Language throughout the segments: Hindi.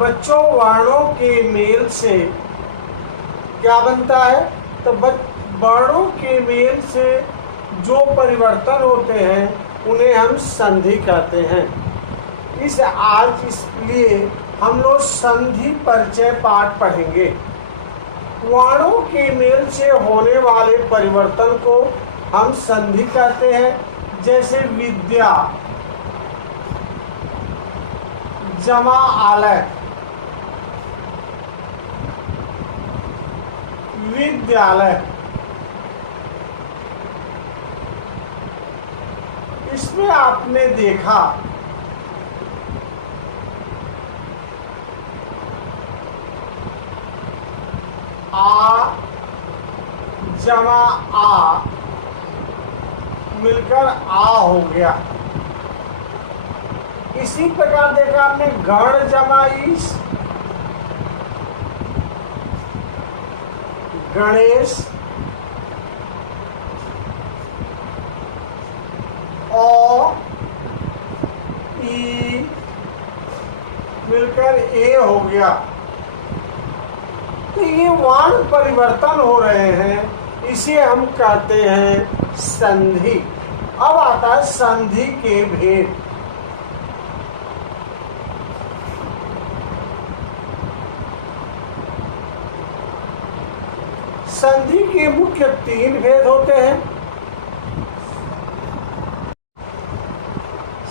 बच्चों, वर्णों के मेल से क्या बनता है? तो वर्णों के मेल से जो परिवर्तन होते हैं उन्हें हम संधि कहते हैं। इसलिए हम लोग संधि परिचय पाठ पढ़ेंगे। वर्णों के मेल से होने वाले परिवर्तन को हम संधि कहते हैं। जैसे विद्या जमा आलय, विद्यालय। इसमें आपने देखा आ जमा आ मिलकर आ हो गया। इसी प्रकार देखा आपने गण जमा ईश, गणेश, ओ ई मिलकर ए हो गया। तो ये वर्ण परिवर्तन हो रहे हैं, इसे हम कहते हैं संधि। अब आता है संधि के भेद। संधि के मुख्य 3 भेद होते हैं।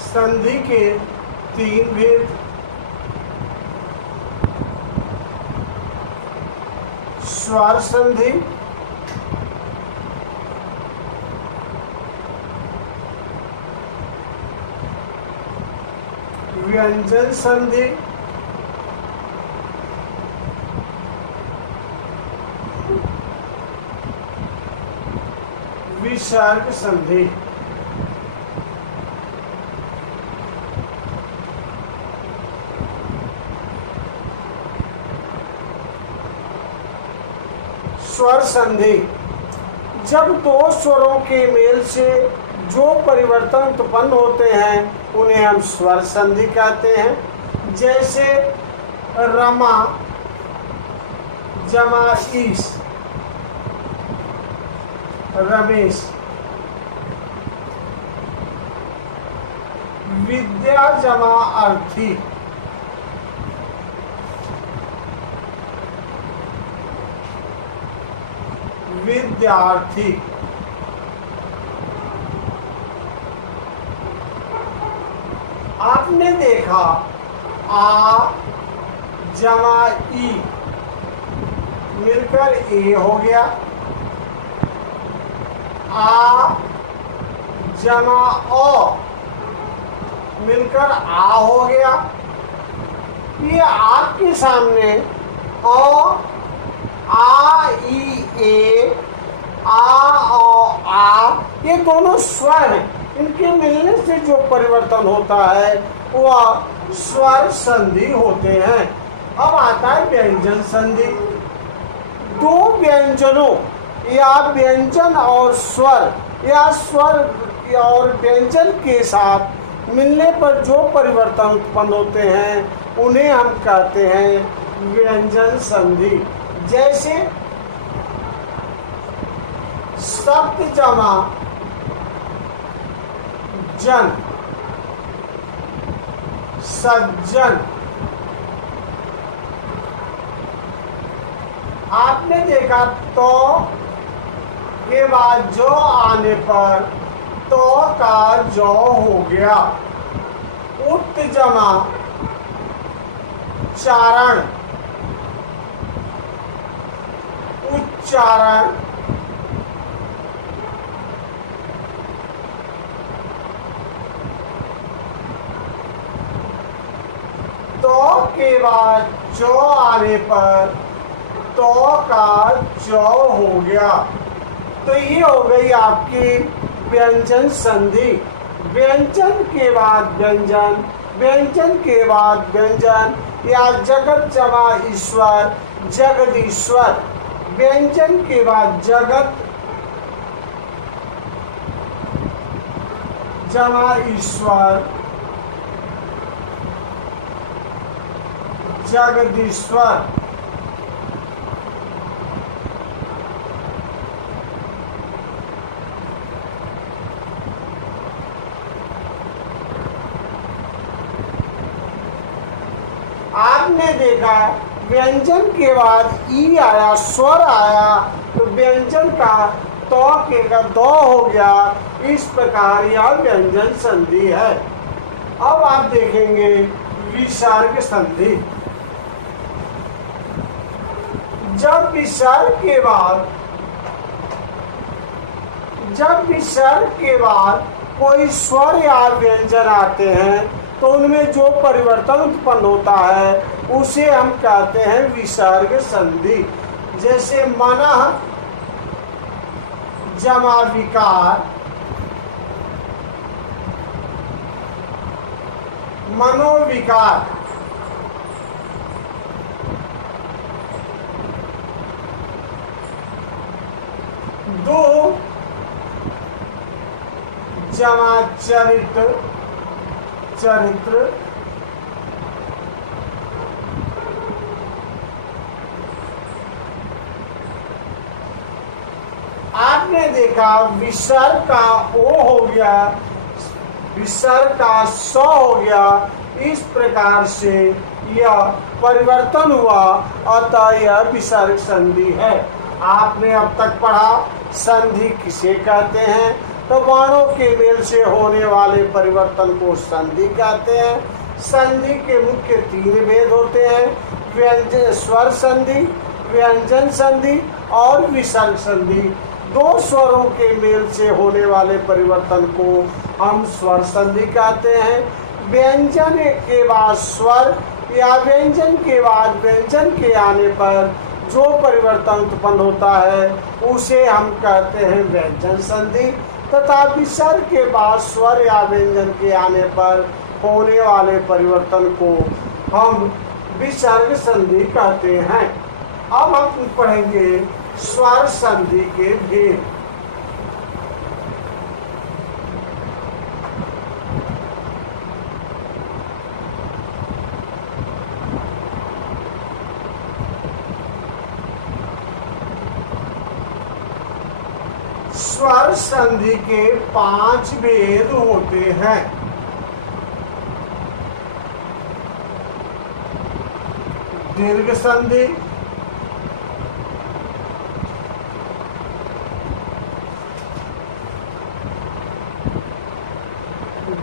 संधि के 3 भेद। स्वर संधि, व्यंजन संधि, विसर्ग संधि। स्वर संधि, जब 2 स्वरों के मेल से जो परिवर्तन उत्पन्न होते हैं उन्हें हम स्वर संधि कहते हैं। जैसे रमा जमा ईश, रमेश। विद्या जमा अर्थी, विद्यार्थी। आपने देखा आ जमा ई मिलकर ए हो गया। आ जमा ओ मिलकर आ हो गया। ये आपके सामने ओ आ ई ए आ ओ आ, ये दोनों स्वर हैं। इनके मिलने से जो परिवर्तन होता है वह स्वर संधि होते हैं। अब आता है व्यंजन संधि। 2 व्यंजनों या व्यंजन और स्वर या स्वर और व्यंजन के साथ मिलने पर जो परिवर्तन उत्पन्न होते हैं उन्हें हम कहते हैं व्यंजन संधि। जैसे सप्त जमा जन, सज्जन। आपने देखा तो के बाद जो आने पर तो का जो हो गया। उत जमा चारण, उच्चारण। तो के बाद जो आने पर तो का जो हो गया। तो ये हो गई आपकी व्यंजन संधि। व्यंजन के बाद व्यंजन, व्यंजन के बाद व्यंजन या जगत जमा ईश्वर, जगदीश्वर। व्यंजन के बाद जगत जमा ईश्वर, जगदीश्वर। आपने देखा व्यंजन के बाद ई आया, स्वर आया, तो व्यंजन का तो के का दो हो गया। इस प्रकार यह व्यंजन संधि है। अब आप देखेंगे विसर्ग संधि। जब विसर्ग के बाद कोई स्वर या व्यंजन आते हैं तो उनमें जो परिवर्तन उत्पन्न होता है उसे हम कहते हैं विसर्ग संधि। जैसे मनः जमा विकार, मनोविकार। दो जमा चरित्र, चरित्र। आपने देखा विसर्ग का ओ हो गया, विसर्ग का स हो गया। इस प्रकार से यह परिवर्तन हुआ, अतः यह विसर्ग संधि है। आपने अब तक पढ़ा संधि किसे कहते हैं, तो वर्णों के मेल से होने वाले परिवर्तन को संधि कहते हैं। संधि के मुख्य तीन भेद होते हैं, व्यंजन स्वर संधि, व्यंजन संधि और विसर्ग संधि। दो स्वरों के मेल से होने वाले परिवर्तन को हम स्वर संधि कहते हैं। व्यंजन के बाद स्वर या व्यंजन के बाद व्यंजन के आने पर जो परिवर्तन उत्पन्न होता है उसे हम कहते हैं व्यंजन संधि, तथा विसर्ग के बाद स्वर या व्यंजन के आने पर होने वाले परिवर्तन को हम विसर्ग संधि कहते हैं। अब हम पढ़ेंगे स्वर संधि के भेद। स्वर संधि के 5 भेद होते हैं। दीर्घ संधि,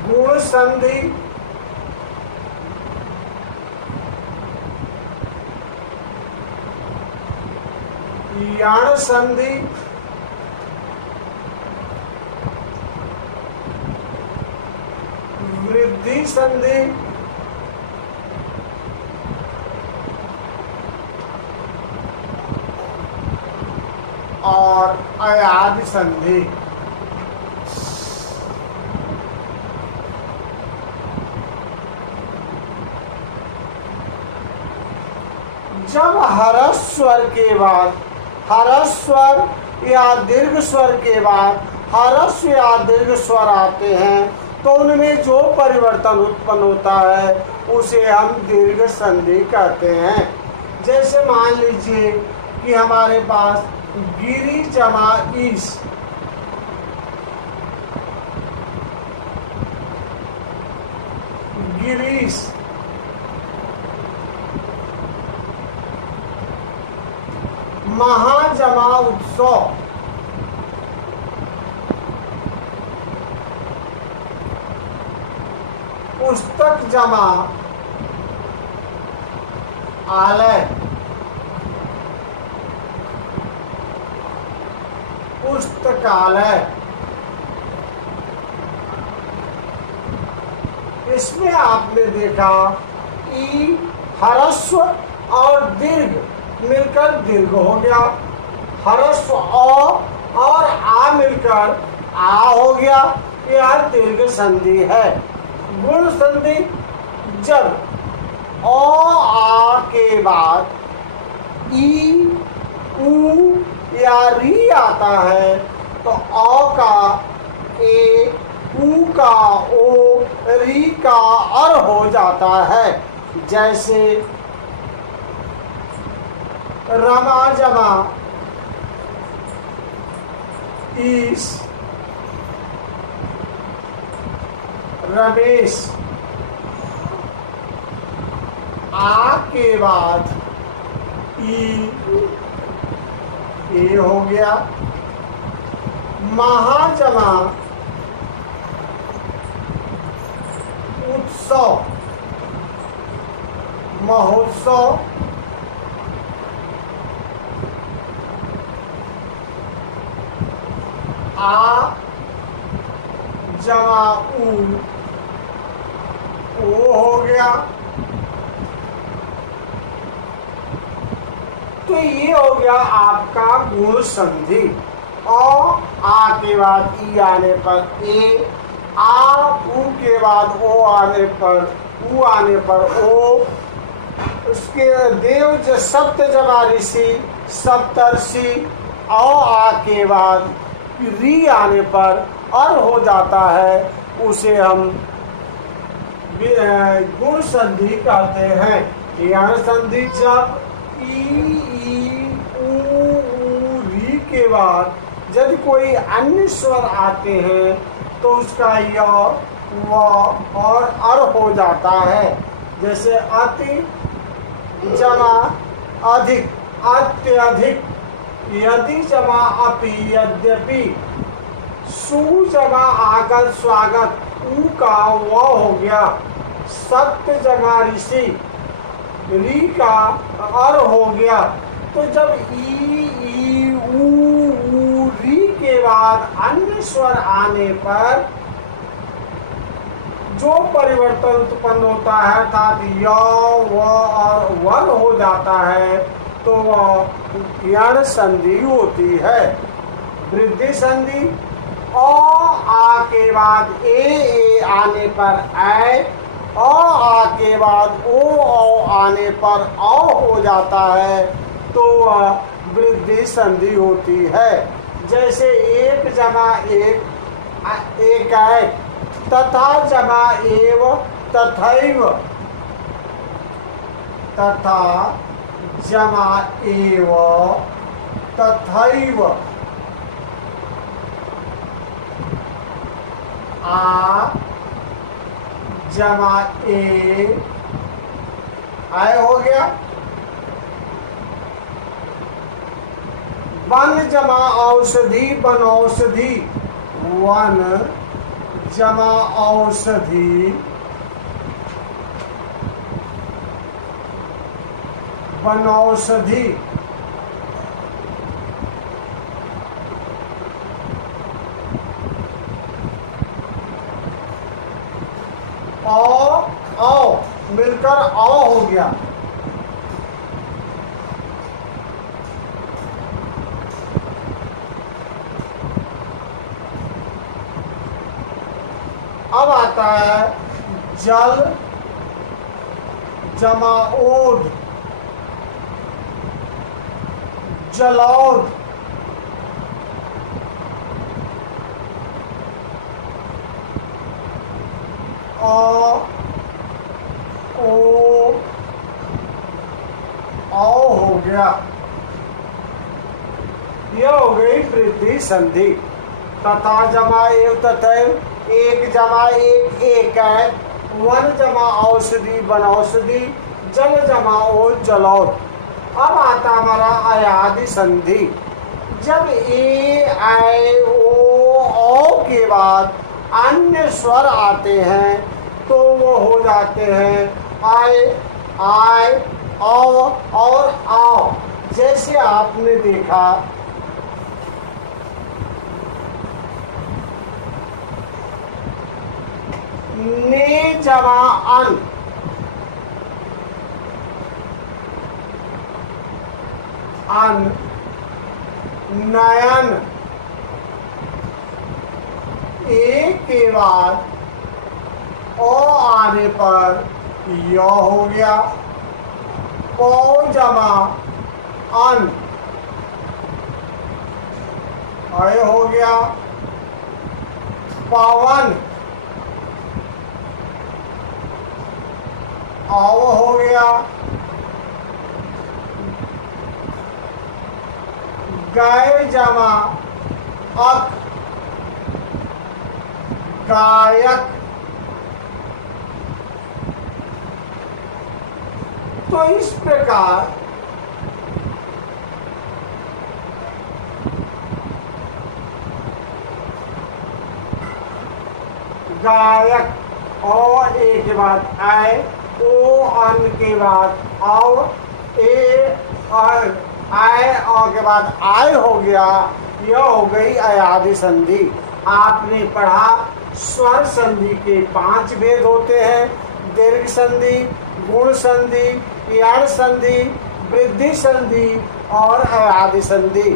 गुण संधि, याण संधि, वृद्धि संधि, और अयाद संधि। जब ह्रस्व स्वर के बाद ह्रस्व स्वर या दीर्घ स्वर के बाद ह्रस्व या दीर्घ स्वर आते हैं तो उनमें जो परिवर्तन उत्पन्न होता है उसे हम दीर्घ संधि कहते हैं। जैसे मान लीजिए कि हमारे पास गिरी जमा ईस, गिरीश, महाजमा उत्सव, पुस्तक जमा आलय, पुस्तकालय। इसमें आपने देखा ई ह्रस्व और दीर्घ मिलकर दीर्घ हो गया, ह्रस्व अ और आ मिलकर आ हो गया, यह दीर्घ संधि है। गुण संधि, जब अ आ के बाद ई उ या री आता है तो अ का ए, उ का ओ, री का अर हो जाता है। जैसे रमा जमा ईस रमेश। आ के बाद ई ए हो गया। महाजमा उत्सव महोत्सव। आ जमा ओ हो गया। तो ये हो गया आपका गुण संधि। और आ के बाद ई आने पर ए, आ ऊ के बाद ओ आने पर ऊ आने पर ओ, उसके देव सप्त जमा ऋषि सप्तर्षि। औ आ के बाद री आने पर अर हो जाता है, उसे हम गुण संधि कहते हैं। यह संधि जब ई ऊ री के बाद यदि कोई अन्य स्वर आते हैं तो उसका य व और अर हो जाता है। जैसे अति जमा अधिक अत्यधिक, यदि जमा अपि यद्यपि, सु जमा आगत स्वागत, ऊ का व हो गया। सत्य जमा ऋषि, री का अर हो गया। तो जब ई ऊ री के बाद अन्य स्वर आने पर जो परिवर्तन उत्पन्न होता है अर्थात य व और वन हो जाता है तो वह यण संधि होती है। वृद्धि संधि अ आ के बाद ए आने पर ऐ, अ आ के बाद ओ आने पर औ हो जाता है तो वह वृद्धि संधि होती है। जैसे एक जमा एक है, तथा जमा एव तथैव, तथा जमा एव तथैव। आ जमा ए आय हो गया। वन जमा औषधि बनौषधि, वन जमा औषधि बनौषधि। औ मिलकर औ हो गया। अब आता है जल जमा ओद, जलौद। ओ हो गया। यह हो गई वृद्धि संधि। तथा जमा एव तथैव, एक जमा एक है। वन जमा औषधि बनौषधि, जल जमा ओ जलौद। अब आता हमारा अयादि संधि। जब ए ऐ ओ के बाद अन्य स्वर आते हैं तो वो हो जाते हैं आय औ और आओ। जैसे आपने देखा ने जमा अन, अन नयन। ए के बाद ओ आने पर य हो गया। पौ जमा अन, अय हो गया। पवन औ हो गया। गाय जमा अक, गायक। तो इस प्रकार गायक और ए के बाद आय, ओ अन के बाद औ, ए और आय और के बाद आय हो गया। यह हो गई अयादि संधि। आपने पढ़ा स्वर संधि के 5 भेद होते हैं, दीर्घ संधि, गुण संधि, यण संधि, वृद्धि संधि और अयादि संधि।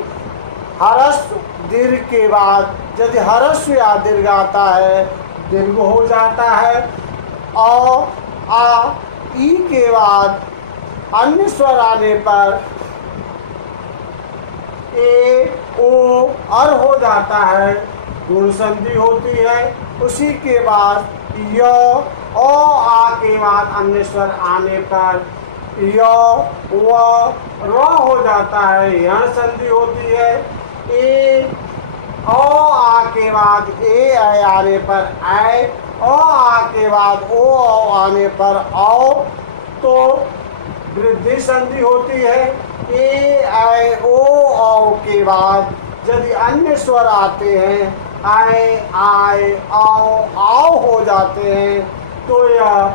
ह्रस्व दीर्घ के बाद यदि ह्रस्व या दीर्घ आता है, दीर्घ हो जाता है। औ, आ, ई के बाद अन्य स्वर आने पर ए, ओ, अर हो जाता है, गुण संधि होती है। उसी के बाद य, ओ, आ के बाद अन्य स्वर आने पर य, व, र हो जाता है, यण संधि होती है। ए, ओ, आ के बाद ए, ऐ आने पर ऐ, ओ, आ के बाद ओ, आने पर औ, तो वृद्धि संधि होती है। ए, ऐ, ओ, औ के बाद यदि अन्य स्वर आते हैं, आए, आए, आओ, आओ हो जाते हैं, तो यह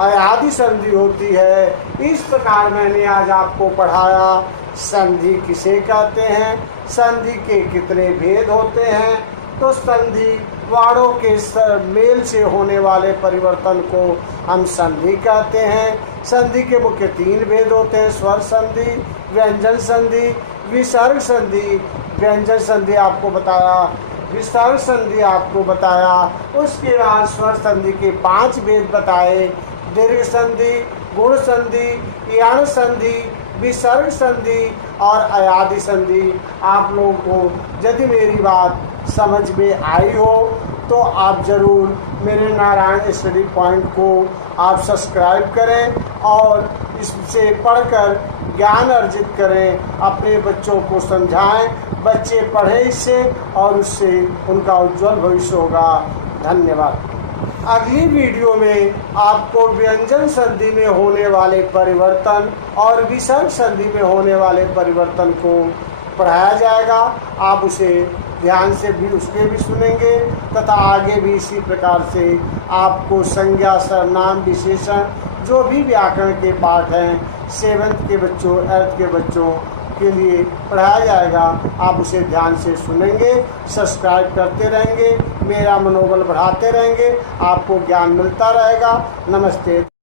अयादि संधि होती है। इस प्रकार मैंने आज आपको पढ़ाया संधि किसे कहते हैं, संधि के कितने भेद होते हैं। तो संधि वाणों के मेल से होने वाले परिवर्तन को हम संधि कहते हैं। संधि के मुख्य 3 भेद होते हैं, स्वर संधि, व्यंजन संधि, विसर्ग संधि। व्यंजन संधि आपको बताया, विसर्ग संधि आपको बताया। उसके बाद स्वर संधि के 5 भेद बताए, दीर्घ संधि, गुण संधि, यण संधि, विसर्ग संधि और अयादि संधि। आप लोगों को यदि मेरी बात समझ में आई हो तो आप ज़रूर मेरे नारायण स्टडी पॉइंट को आप सब्सक्राइब करें और इससे पढ़कर ज्ञान अर्जित करें, अपने बच्चों को समझाएं, बच्चे पढ़ें इससे और उससे उनका उज्जवल भविष्य होगा। धन्यवाद। अगली वीडियो में आपको व्यंजन संधि में होने वाले परिवर्तन और विसर्ग संधि में होने वाले परिवर्तन को पढ़ाया जाएगा। आप उसे ध्यान से भी उसके भी सुनेंगे तथा आगे भी इसी प्रकार से आपको संज्ञा, सर्वनाम, विशेषण जो भी व्याकरण के पाठ हैं 7th के बच्चों, 8th के बच्चों के लिए पढ़ाया जाएगा। आप उसे ध्यान से सुनेंगे, सब्सक्राइब करते रहेंगे, मेरा मनोबल बढ़ाते रहेंगे, आपको ज्ञान मिलता रहेगा। नमस्ते।